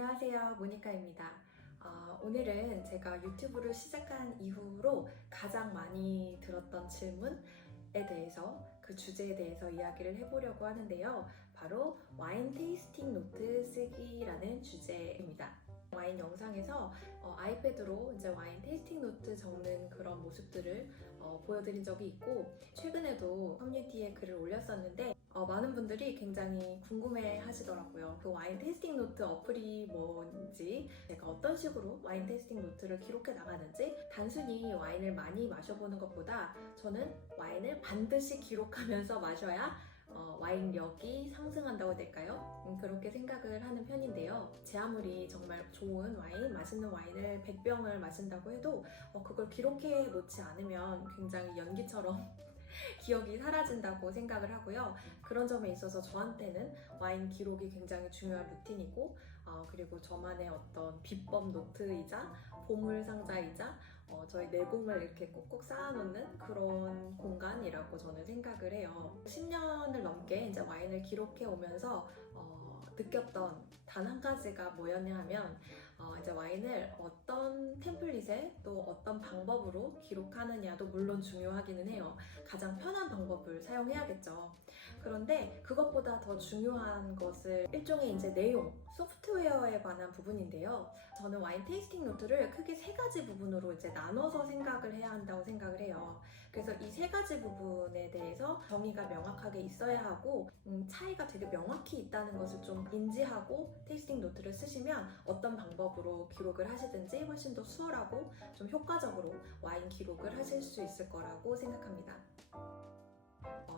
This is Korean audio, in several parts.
안녕하세요, 모니카입니다. 오늘은 제가 유튜브를 시작한 이후로 가장 많이 들었던 질문에 대해서, 그 주제에 대해서 이야기를 해보려고 하는데요. 바로 와인 테이스팅 노트 쓰기라는 주제입니다. 와인 영상에서 아이패드로 이제 와인 테이스팅 노트 적는 그런 모습들을 보여드린 적이 있고, 최근에도 커뮤니티에 글을 올렸었는데 많은 분들이 굉장히 궁금해 하시더라고요. 그 와인 테이스팅 노트 어플이 뭔지, 제가 어떤 식으로 와인 테이스팅 노트를 기록해 나가는지, 단순히 와인을 많이 마셔보는 것보다 저는 와인을 반드시 기록하면서 마셔야 와인력이 상승한다고 해야 될까요? 그렇게 생각을 하는 편인데요. 제 아무리 정말 좋은 와인, 맛있는 와인을 100병을 마신다고 해도 그걸 기록해 놓지 않으면 굉장히 연기처럼 기억이 사라진다고 생각을 하고요. 그런 점에 있어서 저한테는 와인 기록이 굉장히 중요한 루틴이고, 그리고 저만의 어떤 비법 노트이자 보물 상자이자 저희 내공을 이렇게 꼭꼭 쌓아놓는 그런 공간이라고 저는 생각을 해요. 10년을 넘게 이제 와인을 기록해 오면서 느꼈던 단 한 가지가 뭐였냐 하면, 이제 와인을 어떤 템플릿에 또 어떤 방법으로 기록하느냐도 물론 중요하기는 해요. 가장 편한 방법을 사용해야겠죠. 그런데 그것보다 더 중요한 것을 일종의 이제 내용, 소프트웨어에 관한 부분인데요. 저는 와인 테이스팅 노트를 크게 세 가지 부분으로 이제 나눠서 생각을 해야 한다고 생각을 해요. 그래서 이 세 가지 부분에 대해서 정의가 명확하게 있어야 하고, 차이가 되게 명확히 있다는 것을 좀 인지하고 테이스팅 노트를 쓰시면 어떤 방법으로 기록을 하시든지 훨씬 더 수월하고 좀 효과적으로 와인 기록을 하실 수 있을 거라고 생각합니다.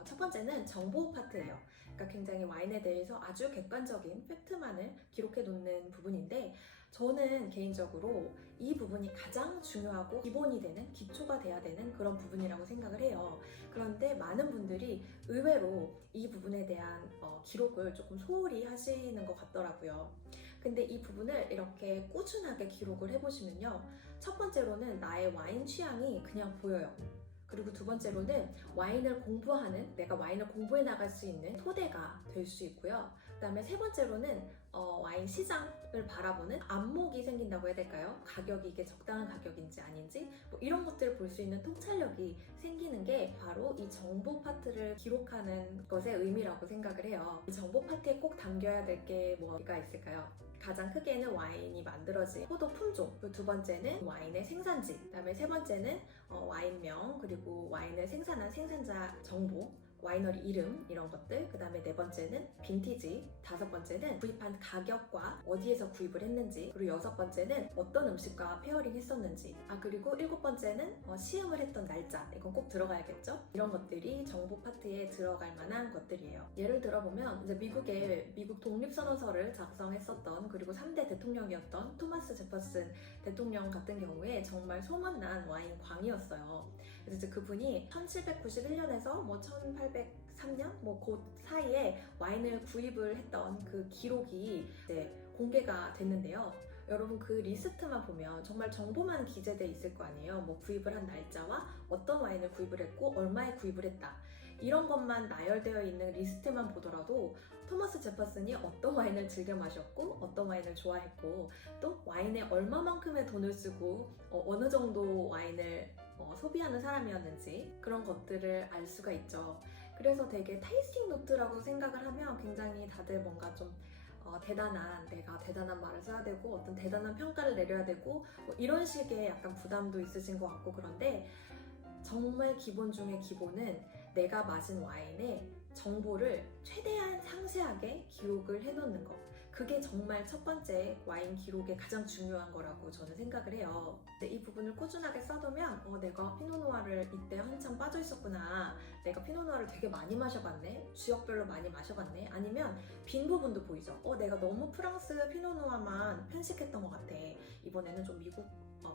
첫 번째는 정보 파트예요. 그러니까 굉장히 와인에 대해서 아주 객관적인 팩트만을 기록해 놓는 부분인데, 저는 개인적으로 이 부분이 가장 중요하고 기본이 되는, 기초가 돼야 되는 그런 부분이라고 생각을 해요. 그런데 많은 분들이 의외로 이 부분에 대한 기록을 조금 소홀히 하시는 것 같더라고요. 근데 이 부분을 이렇게 꾸준하게 기록을 해보시면요, 첫 번째로는 나의 와인 취향이 그냥 보여요. 그리고 두 번째로는 와인을 공부하는, 내가 와인을 공부해 나갈 수 있는 토대가 될 수 있고요. 그 다음에 세 번째로는 와인 시장을 바라보는 안목이 생긴다고 해야 될까요? 가격이 이게 적당한 가격인지 아닌지 뭐 이런 것들을 볼 수 있는 통찰력이 생기는 게 바로 이 정보 파트를 기록하는 것의 의미라고 생각을 해요. 이 정보 파트에 꼭 담겨야 될 게 뭐가 있을까요? 가장 크게는 와인이 만들어진 포도 품종, 그리고 두 번째는 와인의 생산지, 그 다음에 세 번째는 와인명, 그리고 와인을 생산한 생산자 정보, 와이너리 이름 이런 것들, 그 다음에 네 번째는 빈티지, 다섯 번째는 구입한 가격과 어디에서 구입을 했는지, 그리고 여섯 번째는 어떤 음식과 페어링 했었는지, 그리고 일곱 번째는 시음을 했던 날짜, 이건 꼭 들어가야겠죠? 이런 것들이 정보 파트에 들어갈 만한 것들이에요. 예를 들어보면 이제 미국 독립선언서를 작성했었던, 그리고 3대 대통령이었던 토마스 제퍼슨 대통령 같은 경우에 정말 소문난 와인 광이었어요. 그래서 이제 그분이 1791년에서 1803년 그 사이에 와인을 구입을 했던 그 기록이 이제 공개가 됐는데요. 여러분, 그 리스트만 보면 정말 정보만 기재돼 있을 거 아니에요. 구입을 한 날짜와 어떤 와인을 구입을 했고 얼마에 구입을 했다, 이런 것만 나열되어 있는 리스트만 보더라도 토마스 제퍼슨이 어떤 와인을 즐겨 마셨고 어떤 와인을 좋아했고 또 와인에 얼마만큼의 돈을 쓰고 어느 정도 와인을 소비하는 사람이었는지, 그런 것들을 알 수가 있죠. 그래서 되게 테이스팅 노트라고 생각을 하면 굉장히 다들 뭔가 좀 내가 대단한 말을 써야 되고 어떤 대단한 평가를 내려야 되고 이런 식의 약간 부담도 있으신 것 같고, 그런데 정말 기본 중에 기본은 내가 마신 와인의 정보를 최대한 상세하게 기록을 해놓는 것, 그게 정말 첫 번째 와인 기록에 가장 중요한 거라고 저는 생각을 해요. 근데 이 부분을 꾸준하게 써두면 내가 피노누아를 이때 한참 빠져 있었구나, 내가 피노누아를 되게 많이 마셔봤네, 지역별로 많이 마셔봤네, 아니면 빈 부분도 보이죠. 내가 너무 프랑스 피노누아만 편식했던 것 같아, 이번에는 좀 미국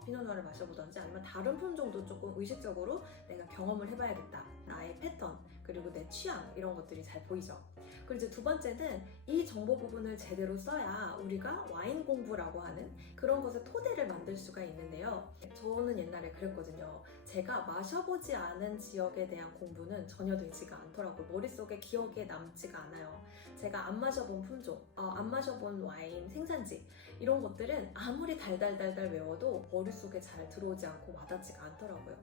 피노누아를 마셔보던지, 아니면 다른 품종도 조금 의식적으로 내가 경험을 해봐야겠다, 나의 패턴, 그리고 내 취향, 이런 것들이 잘 보이죠. 그리고 이제 두 번째는 이 정보 부분을 제대로 써야 우리가 와인 공부라고 하는 그런 것의 토대를 만들 수가 있는데요. 저는 옛날에 그랬거든요. 제가 마셔보지 않은 지역에 대한 공부는 전혀 되지가 않더라고요. 머릿속에 기억에 남지가 않아요. 제가 안 마셔본 품종, 안 마셔본 와인 생산지 이런 것들은 아무리 달달달달 외워도 머릿속에 잘 들어오지 않고 와닿지가 않더라고요.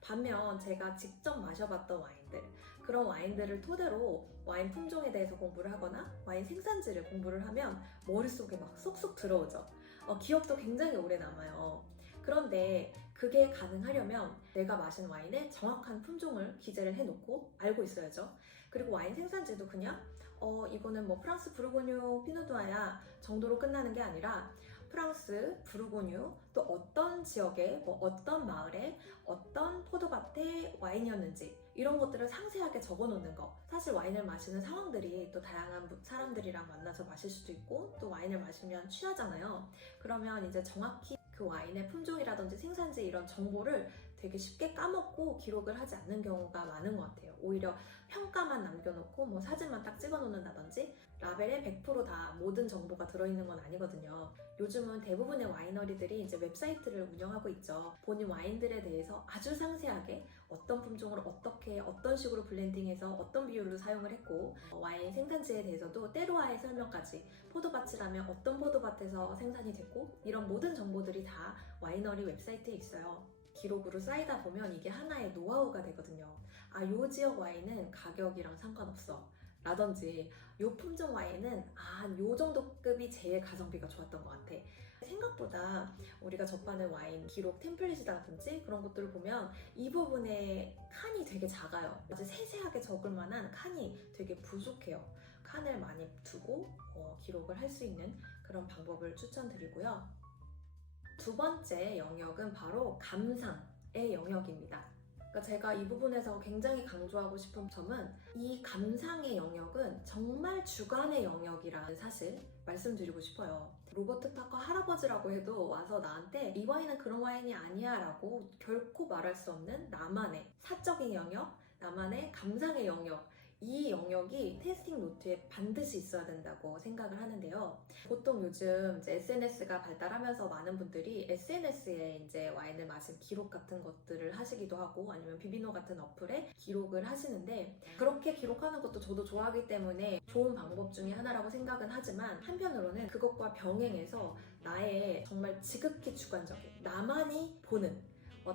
반면 제가 직접 마셔봤던 와인들, 그런 와인들을 토대로 와인 품종에 대해서 공부를 하거나 와인 생산지를 공부를 하면 머릿속에 막 쏙쏙 들어오죠. 기억도 굉장히 오래 남아요. 그런데 그게 가능하려면 내가 마신 와인의 정확한 품종을 기재를 해놓고 알고 있어야죠. 그리고 와인 생산지도 그냥 이거는 뭐 프랑스 부르고뉴 피노누아야 정도로 끝나는 게 아니라 프랑스 부르고뉴 또 어떤 지역에 어떤 마을에 어떤 포도밭의 와인이었는지 이런 것들을 상세하게 적어 놓는 거. 사실 와인을 마시는 상황들이 또 다양한 사람들이랑 만나서 마실 수도 있고 또 와인을 마시면 취하잖아요. 그러면 이제 정확히 그 와인의 품종이라든지 생산지 이런 정보를 되게 쉽게 까먹고 기록을 하지 않는 경우가 많은 것 같아요. 오히려 평가만 남겨놓고 뭐 사진만 딱 찍어 놓는다든지 라벨에 100%다 모든 정보가 들어있는 건 아니거든요. 요즘은 대부분의 와이너리들이 이제 웹사이트를 운영하고 있죠. 본인 와인들에 대해서 아주 상세하게 어떤 품종으로 어떻게 어떤 식으로 블렌딩해서 어떤 비율로 사용을 했고 와인 생산지에 대해서도 때로와의 설명까지 포도밭이라면 어떤 포도밭에서 생산이 됐고 이런 모든 정보들이 다 와이너리 웹사이트에 있어요. 기록으로 쌓이다 보면 이게 하나의 노하우가 되거든요. 요 지역 와인은 가격이랑 상관없어 라든지 요 품종 와인은 요 정도 급이 제일 가성비가 좋았던 것 같아. 생각보다 우리가 접하는 와인 기록 템플릿이라든지 그런 것들을 보면 이 부분에 칸이 되게 작아요. 아주 세세하게 적을 만한 칸이 되게 부족해요. 칸을 많이 두고 기록을 할 수 있는 그런 방법을 추천드리고요. 두 번째 영역은 바로 감상의 영역입니다. 그러니까 제가 이 부분에서 굉장히 강조하고 싶은 점은 이 감상의 영역은 정말 주관의 영역이라는 사실 말씀드리고 싶어요. 로버트 파커 할아버지라고 해도 와서 나한테 이 와인은 그런 와인이 아니야 라고 결코 말할 수 없는 나만의 사적인 영역, 나만의 감상의 영역, 이 영역이 테이스팅 노트에 반드시 있어야 된다고 생각을 하는데요. 보통 요즘 이제 SNS가 발달하면서 많은 분들이 SNS에 이제 와인을 마신 기록 같은 것들을 하시기도 하고 아니면 비비노 같은 어플에 기록을 하시는데 그렇게 기록하는 것도 저도 좋아하기 때문에 좋은 방법 중에 하나라고 생각은 하지만 한편으로는 그것과 병행해서 나의 정말 지극히 주관적인 나만이 보는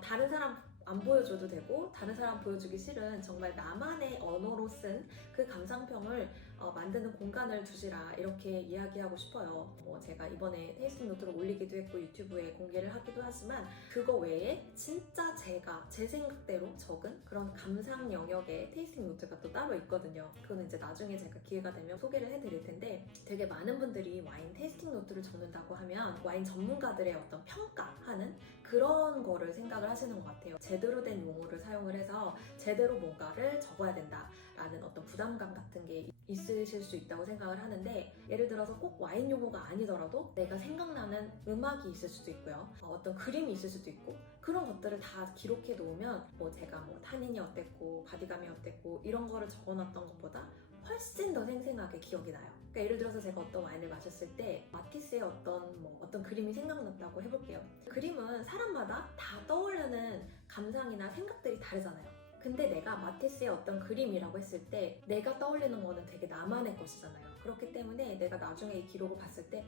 다른 사람 안 보여줘도 되고 다른 사람 보여주기 싫은 정말 나만의 언어로 쓴 그 감상평을 만드는 공간을 두시라 이렇게 이야기하고 싶어요. 제가 이번에 테이스팅 노트를 올리기도 했고 유튜브에 공개를 하기도 하지만 그거 외에 진짜 제가 제 생각대로 적은 그런 감상 영역의 테이스팅 노트가 또 따로 있거든요. 그거는 이제 나중에 제가 기회가 되면 소개를 해드릴 텐데 되게 많은 분들이 와인 테이스팅 노트를 적는다고 하면 와인 전문가들의 어떤 평가하는 그런 거를 생각을 하시는 것 같아요. 제대로 된 용어를 사용을 해서 제대로 뭔가를 적어야 된다라는 어떤 부담감 같은 게 있으실 수 있다고 생각을 하는데 예를 들어서 꼭 와인 용어가 아니더라도 내가 생각나는 음악이 있을 수도 있고요. 어떤 그림이 있을 수도 있고 그런 것들을 다 기록해 놓으면 제가 타닌이 어땠고 바디감이 어땠고 이런 거를 적어놨던 것보다 훨씬 더 생생하게 기억이 나요. 그러니까 예를 들어서 제가 어떤 와인을 마셨을 때 마티스의 어떤 그림이 생각났다고 해볼게요. 그림은 사람마다 다 떠오르는 감상이나 생각들이 다르잖아요. 근데 내가 마티스의 어떤 그림이라고 했을 때 내가 떠올리는 거는 되게 나만의 것이잖아요. 그렇기 때문에 내가 나중에 이 기록을 봤을 때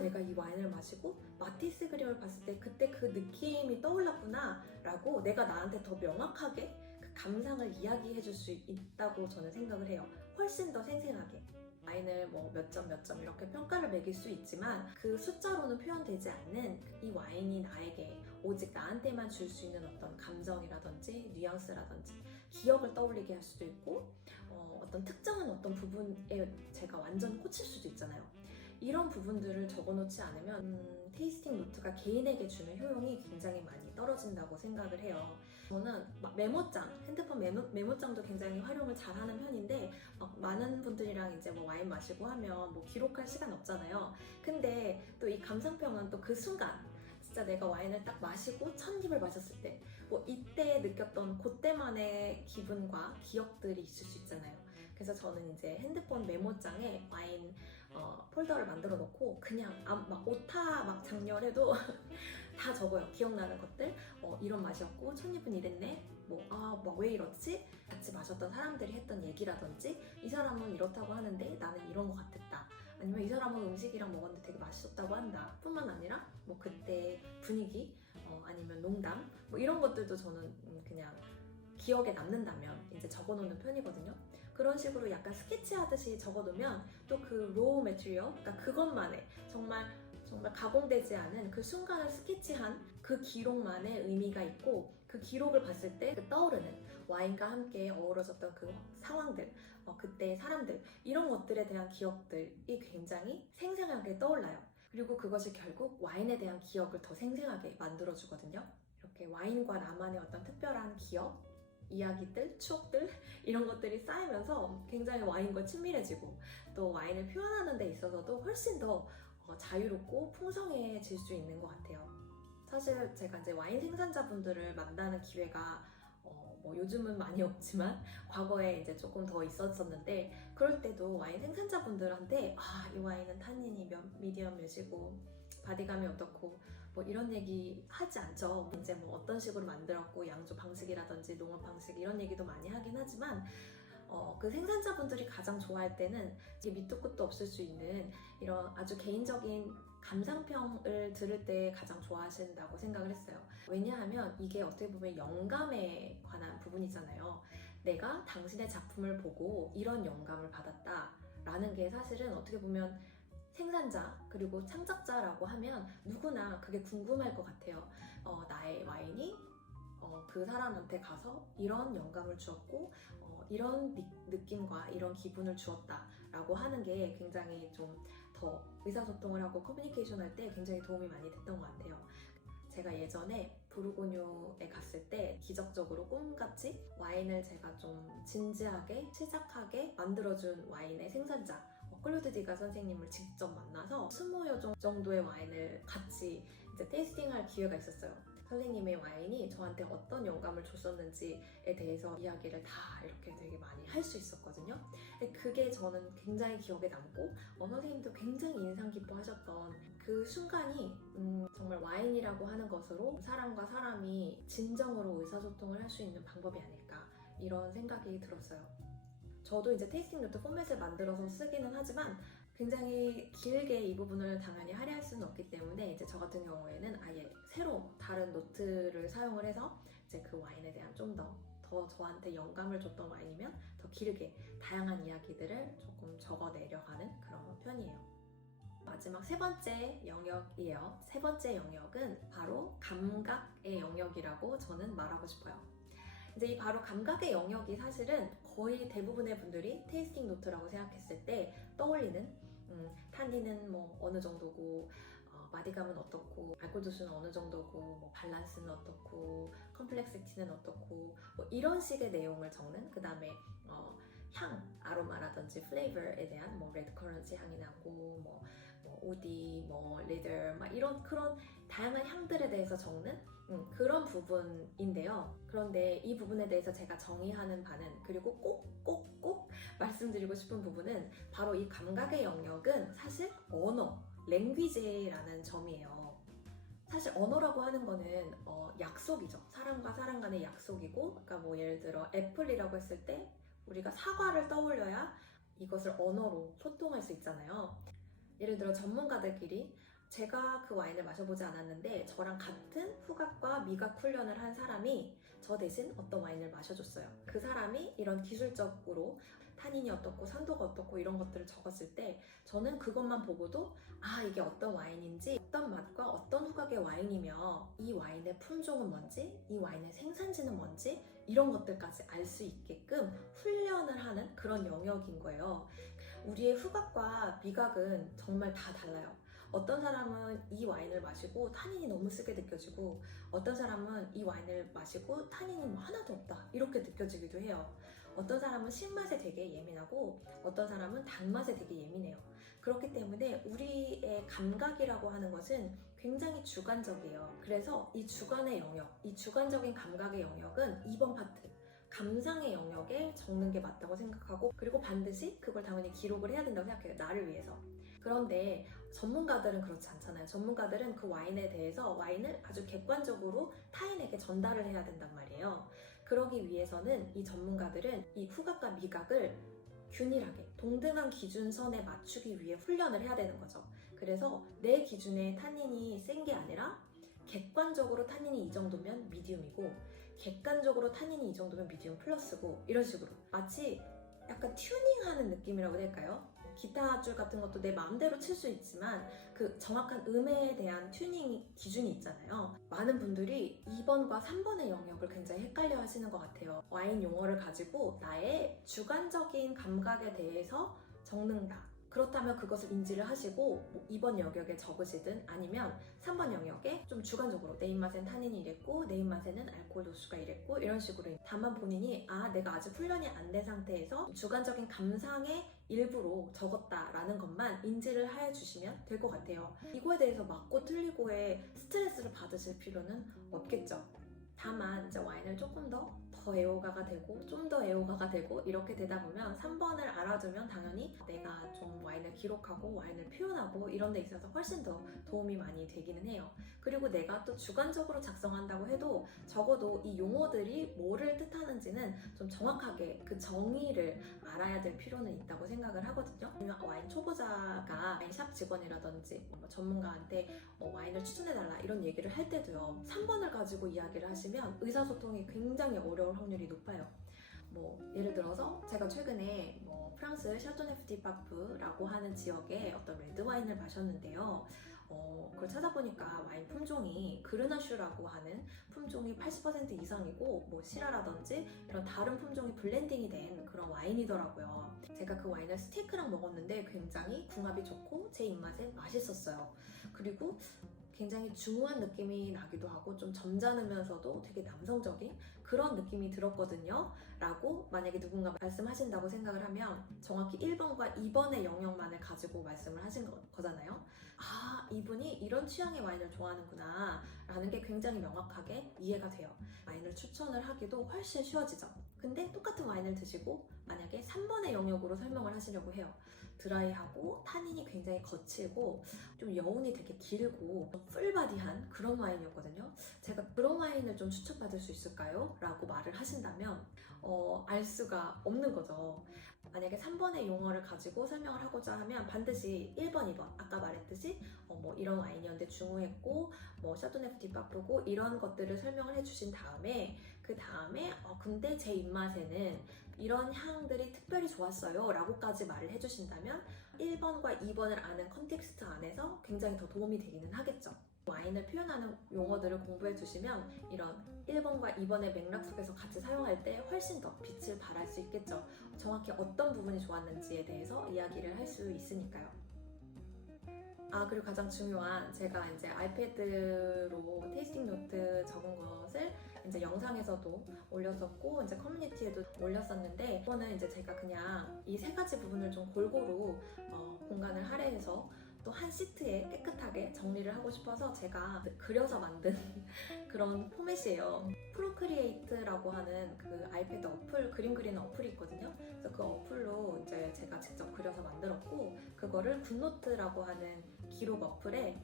내가 이 와인을 마시고 마티스 그림을 봤을 때 그때 그 느낌이 떠올랐구나 라고 내가 나한테 더 명확하게 그 감상을 이야기해 줄 수 있다고 저는 생각을 해요. 훨씬 더 생생하게. 와인을 몇 점 몇 점 이렇게 평가를 매길 수 있지만 그 숫자로는 표현되지 않는 이 와인이 나에게 오직 나한테만 줄 수 있는 어떤 감정이라든지 뉘앙스라든지 기억을 떠올리게 할 수도 있고 어떤 특정한 어떤 부분에 제가 완전 꽂힐 수도 있잖아요. 이런 부분들을 적어놓지 않으면 테이스팅 노트가 개인에게 주는 효용이 굉장히 많이 떨어진다고 생각을 해요. 저는 메모장, 핸드폰 메모장도 굉장히 활용을 잘하는 편인데 많은 분들이랑 이제 와인 마시고 하면 기록할 시간 없잖아요. 근데 또 이 감상평은 또 그 순간 진짜 내가 와인을 딱 마시고 첫 입을 마셨을 때 이때 느꼈던 그때만의 기분과 기억들이 있을 수 있잖아요. 그래서 저는 이제 핸드폰 메모장에 와인 폴더를 만들어 놓고 그냥 오타 장렬해도 다 적어요. 기억나는 것들. 이런 맛이었고 첫 입은 이랬네. 왜 이렇지? 같이 마셨던 사람들이 했던 얘기라든지 이 사람은 이렇다고 하는데 나는 이런 것 같았다. 아니면 이 사람은 음식이랑 먹었는데 되게 맛있었다고 한다. 뿐만 아니라 그때 분위기, 아니면 농담 이런 것들도 저는 그냥 기억에 남는다면 이제 적어놓는 편이거든요. 그런 식으로 약간 스케치하듯이 적어놓으면 또 그 로우 매트리얼, 그러니까 그것만의 정말 가공되지 않은 그 순간을 스케치한 그 기록만의 의미가 있고, 그 기록을 봤을 때 그 떠오르는 와인과 함께 어우러졌던 그 상황들, 그때 사람들, 이런 것들에 대한 기억들이 굉장히 생생하게 떠올라요. 그리고 그것이 결국 와인에 대한 기억을 더 생생하게 만들어주거든요. 이렇게 와인과 나만의 어떤 특별한 기억, 이야기들, 추억들 이런 것들이 쌓이면서 굉장히 와인과 친밀해지고 또 와인을 표현하는 데 있어서도 훨씬 더 자유롭고 풍성해질 수 있는 것 같아요. 사실 제가 이제 와인 생산자분들을 만나는 기회가 요즘은 많이 없지만 과거에 이제 조금 더 있었었는데, 그럴 때도 와인 생산자분들한테 이 와인은 탄닌이 미디엄 몇이고 바디감이 어떻고 이런 얘기 하지 않죠. 이제 어떤 식으로 만들었고 양조 방식이라든지 농업 방식 이런 얘기도 많이 하긴 하지만 그 생산자분들이 가장 좋아할 때는 밑도 끝도 없을 수 있는 이런 아주 개인적인 감상평을 들을 때 가장 좋아하신다고 생각을 했어요. 왜냐하면 이게 어떻게 보면 영감에 관한 부분이잖아요. 내가 당신의 작품을 보고 이런 영감을 받았다 라는 게 사실은 어떻게 보면 생산자 그리고 창작자라고 하면 누구나 그게 궁금할 것 같아요. 나의 와인이 그 사람한테 가서 이런 영감을 주었고 이런 느낌과 이런 기분을 주었다 라고 하는 게 굉장히 좀 더 의사소통을 하고 커뮤니케이션 할 때 굉장히 도움이 많이 됐던 것 같아요. 제가 예전에 부르고뉴에 갔을 때 기적적으로 꿈같이 와인을 제가 좀 진지하게 시작하게 만들어준 와인의 생산자 클로드 디가 선생님을 직접 만나서 20여 정도의 와인을 같이 이제 테이스팅할 기회가 있었어요. 선생님의 와인이 저한테 어떤 영감을 줬었는지에 대해서 이야기를 다 이렇게 되게 많이 할 수 있었거든요. 근데 그게 저는 굉장히 기억에 남고 선생님도 굉장히 인상 깊어 하셨던 그 순간이 정말 와인이라고 하는 것으로 사람과 사람이 진정으로 의사소통을 할 수 있는 방법이 아닐까 이런 생각이 들었어요. 저도 이제 테이스팅 노트 포맷을 만들어서 쓰기는 하지만 굉장히 길게 이 부분을 당연히 할애할 수는 없기 때문에 이제 저 같은 경우에는 아예 새로 다른 노트를 사용을 해서 이제 그 와인에 대한 좀 더 저한테 영감을 줬던 와인이면 더 길게 다양한 이야기들을 조금 적어내려가는 그런 편이에요. 마지막 세 번째 영역이에요. 세 번째 영역은 바로 감각의 영역이라고 저는 말하고 싶어요. 이제 이 바로 감각의 영역이 사실은 거의 대부분의 분들이 테이스팅 노트라고 생각했을 때 떠올리는 탄닌은 어느 정도고 마디감은 어떻고 알코올 도수는 어느 정도고 밸런스는 어떻고 컴플렉시티는 어떻고 이런 식의 내용을 적는, 그 다음에 향, 아로마라든지 플레이버에 대한 레드 커런시 향이 나고 우디, 리더 이런 그런 다양한 향들에 대해서 적는 그런 부분인데요. 그런데 이 부분에 대해서 제가 정의하는 바는, 그리고 꼭 말씀드리고 싶은 부분은 바로 이 감각의 영역은 사실 언어, 랭귀지라는 점이에요. 사실 언어라고 하는 거는 약속이죠. 사람과 사람 간의 약속이고, 그러니까 예를 들어 애플이라고 했을 때 우리가 사과를 떠올려야 이것을 언어로 소통할 수 있잖아요. 예를 들어 전문가들끼리 제가 그 와인을 마셔보지 않았는데 저랑 같은 후각과 미각 훈련을 한 사람이 저 대신 어떤 와인을 마셔줬어요. 그 사람이 이런 기술적으로 탄닌이 어떻고 산도가 어떻고 이런 것들을 적었을 때 저는 그것만 보고도 이게 어떤 와인인지, 어떤 맛과 어떤 후각의 와인이며 이 와인의 품종은 뭔지, 이 와인의 생산지는 뭔지 이런 것들까지 알 수 있게끔 훈련을 하는 그런 영역인 거예요. 우리의 후각과 미각은 정말 다 달라요. 어떤 사람은 이 와인을 마시고 타닌이 너무 쓰게 느껴지고, 어떤 사람은 이 와인을 마시고 타닌이 하나도 없다 이렇게 느껴지기도 해요. 어떤 사람은 신맛에 되게 예민하고 어떤 사람은 단맛에 되게 예민해요. 그렇기 때문에 우리의 감각이라고 하는 것은 굉장히 주관적이에요. 그래서 이 주관의 영역, 이 주관적인 감각의 영역은 2번 파트 감상의 영역에 적는 게 맞다고 생각하고, 그리고 반드시 그걸 당연히 기록을 해야 된다고 생각해요. 나를 위해서. 그런데 전문가들은 그렇지 않잖아요. 전문가들은 그 와인에 대해서 와인을 아주 객관적으로 타인에게 전달을 해야 된단 말이에요. 그러기 위해서는 이 전문가들은 이 후각과 미각을 균일하게 동등한 기준선에 맞추기 위해 훈련을 해야 되는 거죠. 그래서 내 기준에 타닌이 센 게 아니라 객관적으로 타닌이 이 정도면 미디움이고 객관적으로 타닌이 이 정도면 미디움 플러스고 이런 식으로 마치 약간 튜닝하는 느낌이라고 해야 될까요? 기타 줄 같은 것도 내 마음대로 칠 수 있지만 그 정확한 음에 대한 튜닝 기준이 있잖아요. 많은 분들이 2번과 3번의 영역을 굉장히 헷갈려 하시는 것 같아요. 와인 용어를 가지고 나의 주관적인 감각에 대해서 적는다. 그렇다면 그것을 인지를 하시고 2번 영역에 적으시든 아니면 3번 영역에 좀 주관적으로 내 입맛엔 타닌이 이랬고 내 입맛에는 알코올 도수가 이랬고 이런 식으로 다만 본인이 내가 아직 훈련이 안 된 상태에서 주관적인 감상의 일부로 적었다라는 것만 인지를 해주시면 될 것 같아요. 이거에 대해서 맞고 틀리고에 스트레스를 받으실 필요는 없겠죠. 다만 이제 와인을 조금 더 애호가가 되고 좀 더 애호가가 되고 이렇게 되다 보면 3번을 알아두면 당연히 내가 좀 와인을 기록하고 와인을 표현하고 이런 데 있어서 훨씬 더 도움이 많이 되기는 해요. 그리고 내가 또 주관적으로 작성한다고 해도 적어도 이 용어들이 뭐를 뜻하는지는 좀 정확하게 그 정의를 알아야 될 필요는 있다고 생각을 하거든요. 아니면 와인 초보자가 와인샵 직원이라든지 전문가한테 와인을 추천해달라 이런 얘기를 할 때도요. 3번을 가지고 이야기를 하시면 의사소통이 굉장히 어려울 확률이 높아요. 예를 들어서 제가 최근에 프랑스 샤토네프티파프라고 하는 지역의 어떤 레드와인을 마셨는데요. 그걸 찾아보니까 와인 품종이 그르나슈라고 하는 품종이 80% 이상이고 시라라든지 이런 다른 품종이 블렌딩이 된 그런 와인이더라고요. 제가 그 와인을 스테이크랑 먹었는데 굉장히 궁합이 좋고 제 입맛에 맛있었어요. 그리고 굉장히 중후한 느낌이 나기도 하고 좀 점잖으면서도 되게 남성적인 그런 느낌이 들었거든요. 라고 만약에 누군가 말씀하신다고 생각을 하면 정확히 1번과 2번의 영역만을 가지고 말씀을 하신 거잖아요. 이분이 이런 취향의 와인을 좋아하는구나 라는 게 굉장히 명확하게 이해가 돼요. 와인을 추천을 하기도 훨씬 쉬워지죠. 근데 똑같은 와인을 드시고 만약에 3번의 영역으로 설명을 하시려고 해요. 드라이하고 타닌이 굉장히 거칠고 좀 여운이 되게 길고 풀바디한 그런 와인이었거든요. 제가 그런 와인을 좀 추천받을 수 있을까요? 라고 말을 하신다면 알 수가 없는 거죠. 만약에 3번의 용어를 가지고 설명을 하고자 하면 반드시 1번, 2번 아까 말했듯이 이런 와인이었는데 중후했고 샤토네프티파프고 이런 것들을 설명을 해주신 다음에 그 다음에 근데 제 입맛에는 이런 향들이 특별히 좋았어요 라고까지 말을 해주신다면 1번과 2번을 아는 컨텍스트 안에서 굉장히 더 도움이 되기는 하겠죠. 와인을 표현하는 용어들을 공부해 주시면 이런 1번과 2번의 맥락 속에서 같이 사용할 때 훨씬 더 빛을 발할 수 있겠죠. 정확히 어떤 부분이 좋았는지에 대해서 이야기를 할 수 있으니까요. 그리고 가장 중요한 제가 이제 아이패드로 테이스팅 노트 적은 것을 이제 영상에서도 올렸었고 이제 커뮤니티에도 올렸었는데 이거는 이제 제가 그냥 이 세 가지 부분을 좀 골고루 공간을 할애해서 또 한 시트에 깨끗하게 정리를 하고 싶어서 제가 그려서 만든 그런 포맷이에요. 프로크리에이트라고 하는 그 아이패드 어플, 그림 그리는 어플이 있거든요. 그래서 그 어플로 이제 제가 직접 그려서 만들었고 그거를 굿노트라고 하는 기록 어플에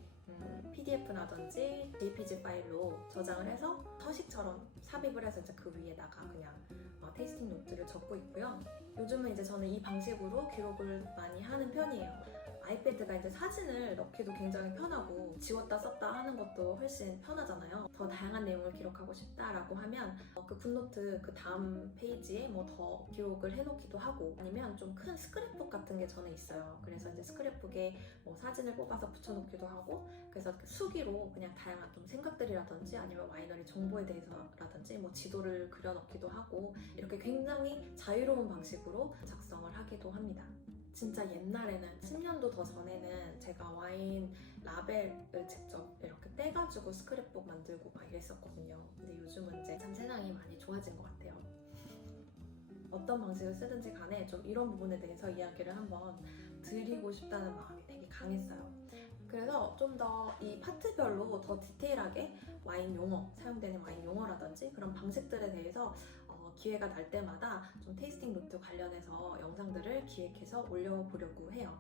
PDF라든지 JPG 파일로 저장을 해서 서식처럼 삽입을 해서 이제 그 위에다가 그냥 테이스팅 노트를 적고 있고요. 요즘은 이제 저는 이 방식으로 기록을 많이 하는 편이에요. 아이패드가 이제 사진을 넣기도 굉장히 편하고 지웠다 썼다 하는 것도 훨씬 편하잖아요. 더 다양한 내용을 기록하고 싶다라고 하면 그 굿노트 그 다음 페이지에 더 기록을 해놓기도 하고 아니면 좀 큰 스크랩북 같은 게 저는 있어요. 그래서 이제 스크랩북에 사진을 뽑아서 붙여놓기도 하고 그래서 수기로 그냥 다양한 좀 생각들이라든지 아니면 와이너리 정보에 대해서라든지 지도를 그려넣기도 하고 이렇게 굉장히 자유로운 방식으로 작성을 하기도 합니다. 진짜 옛날에는 10년도 더 전에는 제가 와인 라벨을 직접 이렇게 떼가지고 스크랩북 만들고 막 이랬었거든요. 근데 요즘은 이제 참 세상이 많이 좋아진 것 같아요. 어떤 방식을 쓰든지 간에 좀 이런 부분에 대해서 이야기를 한번 드리고 싶다는 마음이 되게 강했어요. 그래서 좀 더 이 파트별로 더 디테일하게 와인 용어, 사용되는 와인 용어라든지 그런 방식들에 대해서 기회가 날 때마다 좀 테이스팅 노트 관련해서 영상들을 기획해서 올려보려고 해요.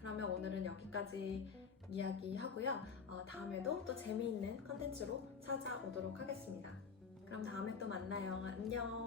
그러면 오늘은 여기까지 이야기하고요. 다음에도 또 재미있는 컨텐츠로 찾아오도록 하겠습니다. 그럼 다음에 또 만나요. 안녕.